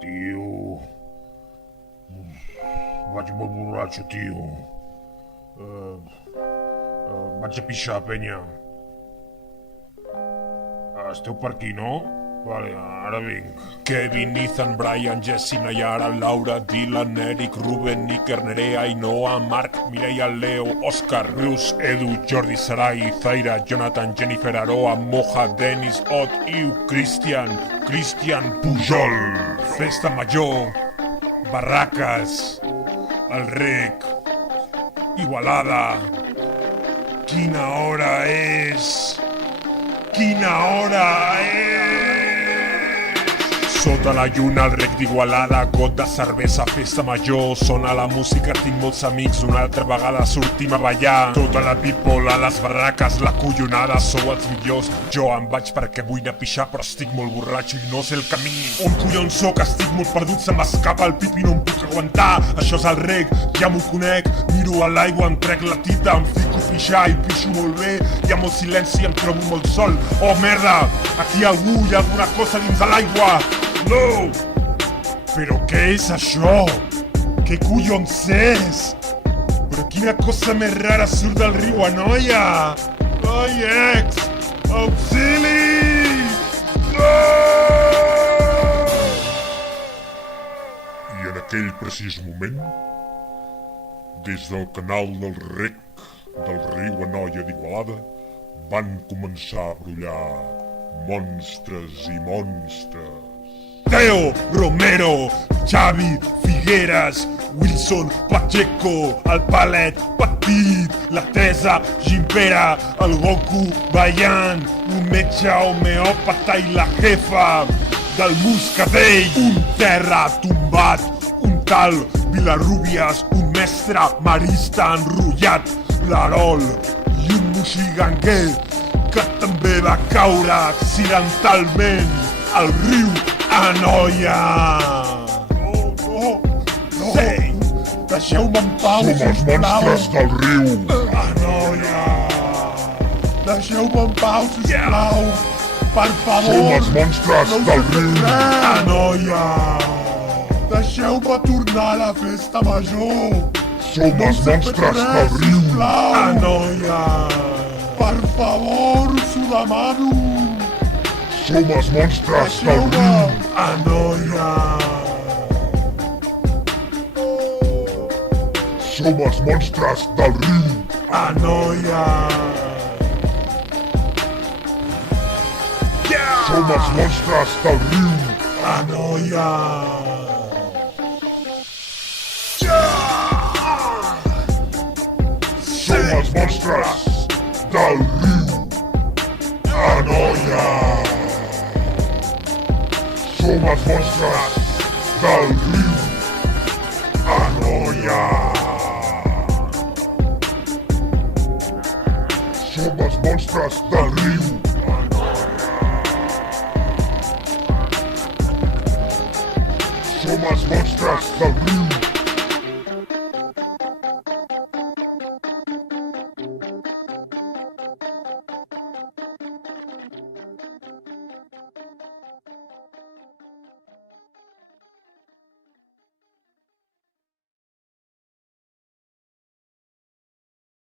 tio. Vaig molt borratxo, tio. Vaig a pixar, penya. Esteu per aquí, no? Vale, ara vinc. Kevin, Ethan, Brian, Jesse, Nayara, Laura, Dylan, Eric, Ruben, Iker, Nerea, Ainhoa, Marc, Mireia, Leo, Òscar, Bruce, Edu, Jordi, Sarai, Zaira, Jonathan, Jennifer, Aroa, Moja, Dennis, Ot, Iu, Cristian, Pujol, Festa Major, Barraques, El Rec, Igualada. Quina hora és? Quina hora és? Sota la lluna, el Rec d'Igualada, got de cervesa, festa major, sona la música, tinc molts amics, una altra vegada sortim a ballar. Tota la people a les barraques, la collonada, sou els millors. Jo em vaig perquè vull anar a pixar, però estic molt borratxo i no sé el camí. On collons soc? Estic molt perdut, se m'escapa el pipi, no em puc aguantar. Això és el Rec, ja m'ho conec, miro a l'aigua, em trec la tita, em fico a pixar i pixo molt bé. Hi ha molt silenci, em trobo molt sol. Oh, merda, aquí hi ha algú, hi ha alguna cosa dins de l'aigua. No! Però què és això? Què collons és? Però quina cosa més rara surt del riu, Anoia! Ai, ex! Auxili! No! I en aquell precís moment, des del canal del Rec del riu Anoia d'Igualada, van començar a brollar monstres i monstres. Teo, Romero, Xavi, Figueres, Wilson, Pacheco, el Palet, Petit, la Tesa, Gimpera, el Goku, Bayan, un metge homeòpata i la jefa del Moscatell, un terra tombat, un tal Vilarrubias, un mestre marista enrotllat, l'Arol i un moxiganguer que també va caure accidentalment al riu Anoia! No! Sí! Deixeu-me en pau, sisplau! Som els monstres del riu! Anoia! Deixeu-me en pau, sisplau! Per favor! Som els monstres del riu! Anoia! Deixeu-me tornar a la festa major! Som els monstres del riu! Anoia! Per favor, us ho demano! Som els monstres del riu! Anoia! Som els monstres del riu! Anoia! Som els monstres del riu! Anoia! Som els monstres del riu! Anoia! Som els monstres del riu! Anoia! Som els monstres del riu!